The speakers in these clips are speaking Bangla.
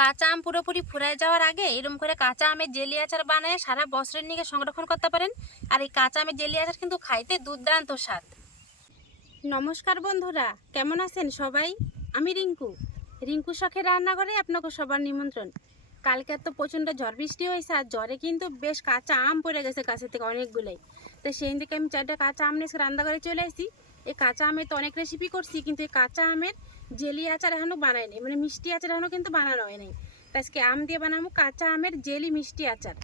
কাঁচা আম পুরোপুরি ফুরায় যাওয়ার আগে এরকম করে কাঁচা আমের জেলি আচার বানায় সারা বছরের নিকে সংরক্ষণ করতে পারেন। আর এই কাঁচা আমের জেলি আচার কিন্তু খাইতে দুর্দান্ত স্বাদ। নমস্কার বন্ধুরা, কেমন আছেন সবাই? আমি রিঙ্কু। রিঙ্কু শখের রান্নাঘরে আপনাকে সবার নিমন্ত্রণ। কালকে তো প্রচণ্ড ঝড় বৃষ্টি হয়েছে আর জ্বরে কিন্তু বেশ কাঁচা আম পড়ে গেছে গাছের থেকে অনেকগুলোই। তো সেই দিকে আমি চারটা কাঁচা আম নিয়ে রান্নাঘরে চলে এসেছি এই কাঁচা আমের তো অনেক রেসিপি করছি, কিন্তু এই কাঁচা আমের জেলি আচার এখনও বানায়নি মানে মিষ্টি আচার এখনও কিন্তু বানানো হয় নাই। তো আজকে আম দিয়ে বানাবো কাঁচা আমের জেলি মিষ্টি আচার।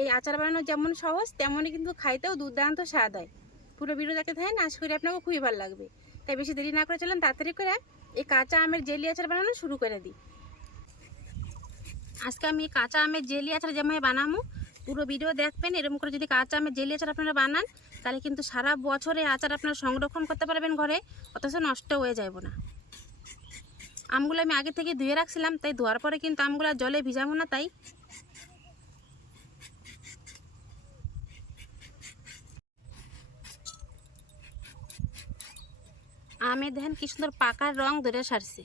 এই আচার বানানো যেমন সহজ, তেমনই কিন্তু খাইতেও দুর্দান্ত স্বাদ হয়। পুরো ভিডিও দেখতে থাকেন, আশা করি আপনাকে খুবই ভালো লাগবে। তাই বেশি দেরি না করে চলেন, তাড়াতাড়ি করে এই কাঁচা আমের জেলি আচার বানানো শুরু করে দিই। আজকে আমি কাঁচা আমের জেলি আচার যেমন বানাবো, পুরো ভিডিও দেখবেন, এরকম করে যদি কাঁচা আমের জেলি আচার আপনারা বানান, তাহলে কিন্তু সারা বছরে আচার আপনারা সংরক্ষণ করতে পারবেন ঘরে, অথচ নষ্ট হয়ে যাইব না। আমগুলো আমি আগে থেকে ধুয়ে রাখছিলাম, তাই ধোয়ার পরে কিন্তু আমগুলো জলে ভিজাবো না তাই। আমের দেখেন কি সুন্দর পাকার রং ধরে সারছে।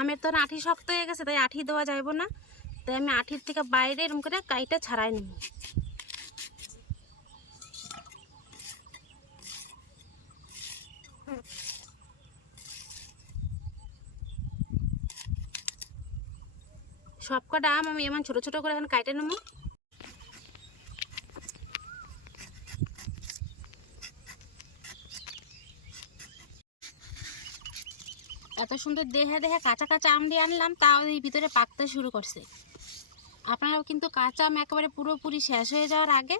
আমের তো আঠি শক্ত হয়ে গেছে, তাই আঠি দেওয়া যাইব না। তাই আমি আঠির থেকে বাইরে এরকম করে কাইটা ছাড়াই নেব। সব কটা আম আমি এমন ছোট ছোট করে এখন কাইটে নেব। এত সুন্দর দেহে দেহে কাঁচা কাঁচা আম দিয়ে আনলাম, তাও এই ভিতরে পাকতে শুরু করছে। আপনারাও কিন্তু কাঁচা আম একেবারে পুরোপুরি শেষ হয়ে যাওয়ার আগে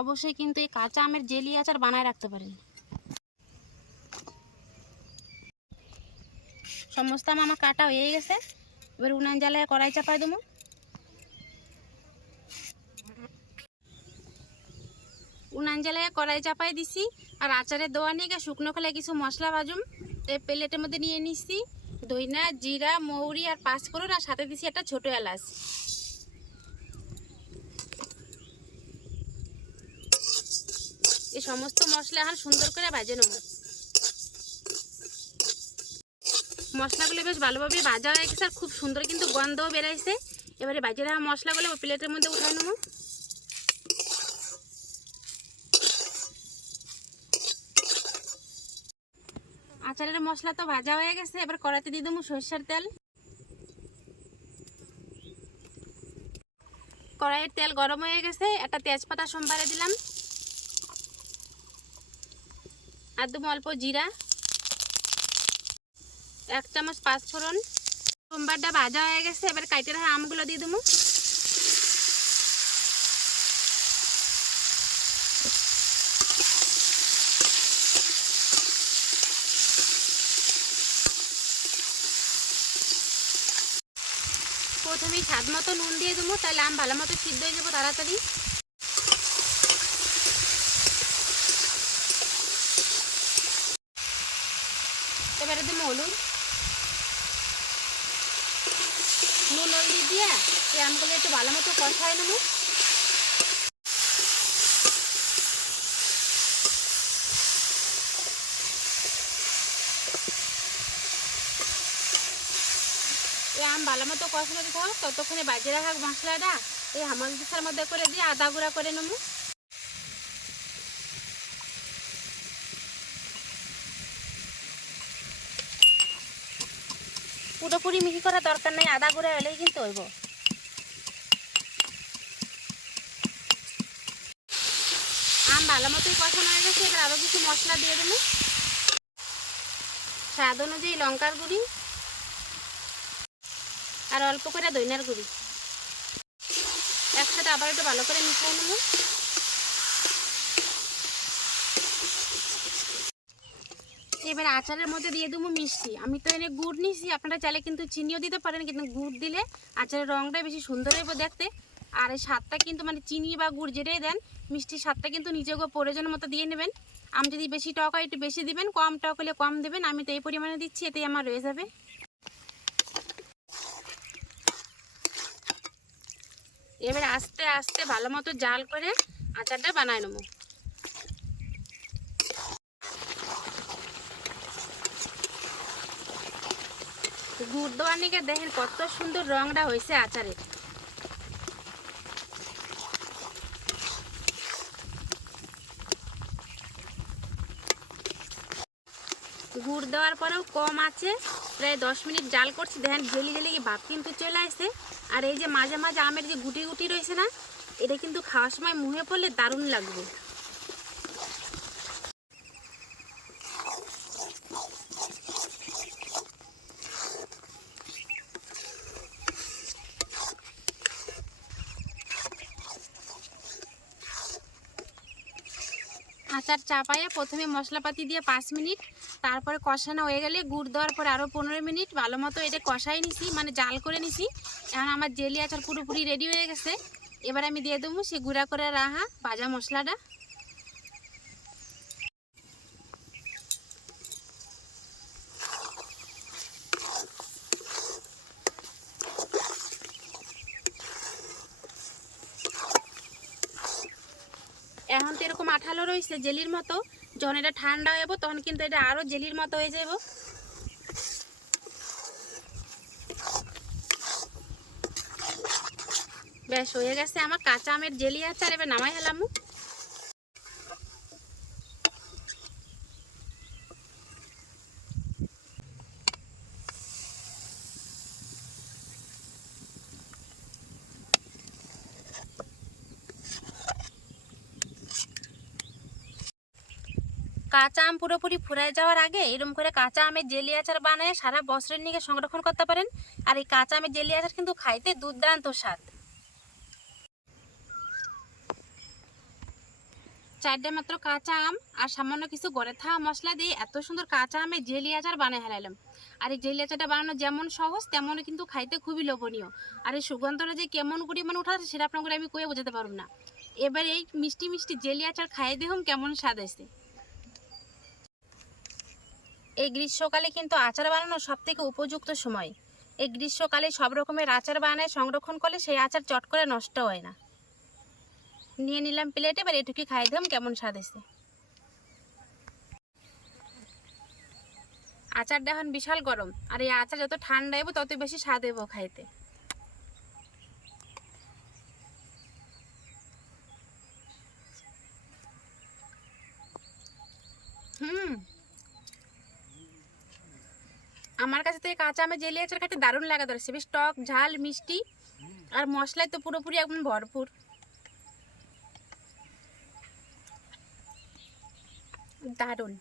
অবশ্যই কিন্তু এই কাঁচা আমের জেলি আচার বানায় রাখতে পারেন। সমস্ত আম আমার কাটা হয়ে গেছে। এবার উনান জ্বালায় কড়াই চাপাই দেবো। উনান জ্বালায় কড়াই চাপাই দিছি, আর আচারের দোয়া নিয়ে শুকনো খোলায় কিছু মশলা ভাজুম। এই প্লেটের মধ্যে নিয়ে নিচ্ছি দইনা জিরা, মৌরি আর পাঁচফোড়ন, আর সাথে দিছি একটা ছোট এলাচ। এই সমস্ত মশলা এখন সুন্দর করে ভাজে নেব। মশলাগুলো বেশ ভালোভাবে ভাজা হয়ে গেছে, আর খুব সুন্দর কিন্তু গন্ধও বেরাইছে। এবারে বাজে রাখা মশলাগুলো প্লেটের মধ্যে উঠাই নেব। আচারের মশলা তো ভাজা হয়ে গেছে, এবার কড়াইতে দিয়ে দেবো সরষের তেল। কড়াইয়ের তেল গরম হয়ে গেছে, একটা তেজপাতা সোমবারে দিলাম। আর দেবো অল্প জিরা। এক চামচ পাঁচফোড়ন। সোমবারটা ভাজা হয়ে গেছে, এবার কাইটে রাখা আমগুলো দিয়ে দেবো প্রথমে স্বাদ মতো নুন দিয়ে দেবো তাহলে আম ভালো মতো সিদ্ধ হয়ে যাব তাড়াতাড়ি। এবারে দেবো হলুদ। নুন হলদি দিয়ে এই আমগুলো একটু ভালো মতো কষায় নেব। এই আম ভালো মতো কষানো দিতে হবে ততক্ষণে বাজে রাখা মশলাটা এই হামাল দিশার মধ্যে করে দিয়ে আদা গুঁড়া করে নেব। পুরোপুরি মিহি করা দরকার নেই, আদা গুঁড়া হলেই কিন্তু হইব। আম ভালো মতোই কষানো হয়ে গেছে, এবার আরও কিছু মশলা দিয়ে দেবো। স্বাদ অনুযায়ী লঙ্কার গুঁড়ি আর অল্প করে দইনার গুঁড়ি। একসাথে আবার একটু ভালো করে মিশিয়ে নেব। এবার আচারের মধ্যে দিয়ে দেবো মিষ্টি। আমি তো এনে গুড় নিছি, আপনারা চাইলে কিন্তু চিনিও দিতে পারেন, কিন্তু গুড় দিলে আচারের রঙটা বেশি সুন্দর হইব দেখতে। আর এই স্বাদটা কিন্তু মানে চিনি বা গুড় যেটাই দেন, মিষ্টির স্বাদটা কিন্তু নিজেকে প্রয়োজন মতো দিয়ে নেবেন। আমি যদি বেশি টক হয়, একটু বেশি দিবেন, কম টক হলে কম দেবেন, আমি তো এই পরিমাণে দিচ্ছি, এতেই আমার রয়ে যাবে। এবার আস্তে আস্তে ভালো মতো জাল করে আচারটা বানায় নেব। গুড় দেওয়ার দেখেন কত সুন্দর রংটা হয়েছে আচারের গুড় দেওয়ার পরেও কম আছে, প্রায় দশ মিনিট জাল করছি, দেখেন জেলি জেলি কি ভাব কিন্তু চলে আসছে আর এই যে মাঝে মাঝে আমের যে গুটি গুটি রয়েছে না, এটা কিন্তু খাওয়ার সময় মুহে পড়লে দারুণ লাগবে। আচার চাপাইয়া প্রথমে মশলাপাতি দিয়ে পাঁচ মিনিট, তারপরে কষানো হয়ে গেলে গুড় দেওয়ার পরে আরও পনেরো মিনিট। ভালো মতো এটা কষাই নিছি মানে জাল করে নিছি। এখন আমার জেলি আচার পুরোপুরি রেডি হয়ে গেছে। এবার আমি দিয়ে দেবো সে গুঁড়া করে রাহা ভাজা মশলাটা এখন আঠালো রয়েছে, জেলির মতো। যখন এটা ঠান্ডা হয়ে যাব, তখন কিন্তু এটা আরও জেলির মতো হয়ে যাব। বেশ, হয়ে গেছে আমার কাঁচা আমের জেলি আছে, আর এবার নামাই হেলাম কাঁচা আম পুরোপুরি ফুরায় যাওয়ার আগে এরকম করে কাঁচা আমের জেলি আচার বানিয়ে সারা বছরের নিকে সংরক্ষণ করতে পারেন। আর এই কাঁচা আমের জেলি আচার কিন্তু খাইতে দুর্দান্ত স্বাদ। চারটে মাত্র কাঁচা আম আর সামান্য কিছু গড়ে থাকা মশলা দিয়ে এত সুন্দর কাঁচা আমের জেলি আচার বানিয়ে হারাইলাম আর এই জেলি আচারটা বানানো যেমন সহজ, তেমনই কিন্তু খাইতে খুবই লোভনীয়। আর এই সুগন্ধটা যে কেমন পরিমাণ উঠাচ্ছে সেটা আপনাকে আমি কয়ে বোঝাতে পারব না। এবার এই মিষ্টি মিষ্টি জেলি আচার খাইয়ে দেখুন কেমন স্বাদ আসছে এই গ্রীষ্মকালে কিন্তু আচার বানানো সব থেকে উপযুক্ত সময়। এই গ্রীষ্মকালে সব রকমের আচার বানায়, সংরক্ষণ করলে সেই আচার চট করে নষ্ট হয় না। নিয়ে নিলাম প্লেটে, এবার এটুকু খাই দিলাম, কেমন স্বাদ এসে। আচারটা এখন বিশাল গরম, আর এই আচার যত ঠান্ডা এবো তত বেশি স্বাদ এবো খাইতে। আমার কাছে তো এই কাঁচা আমের জেলি আচার খেতে দারুণ লাগা ধরেছে বেশ টক, ঝাল, মিষ্টি, আর মশলায় তো পুরোপুরি একদম ভরপুর। দারুণ।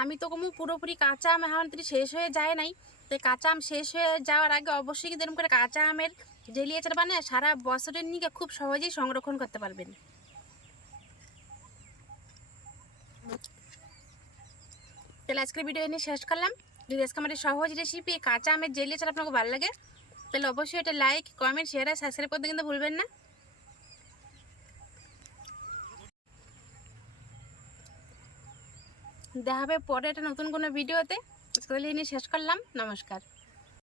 আমি তো কমু পুরোপুরি কাঁচা আম এখন শেষ হয়ে যায় নাই, তো কাঁচা আম শেষ হয়ে যাওয়ার আগে অবশ্যই কিন্তু এরকম করে কাঁচা আমের জেলি আচার বানিয়ে সারা বছরের নিকে খুব সহজেই সংরক্ষণ করতে পারবেন। তাহলে আজকের ভিডিও এনে শেষ করলাম। যদি আজকে আমাদের সহজ রেসিপি কাঁচা আমের জেলি ছাড়া আপনাকে ভালো লাগে, তাহলে অবশ্যই এটা লাইক কমেন্ট শেয়ার আর সাবস্ক্রাইব করতে কিন্তু ভুলবেন না। দেখা হবে পরে একটা নতুন কোনো ভিডিওতে আজকে তাহলে এনে শেষ করলাম। নমস্কার।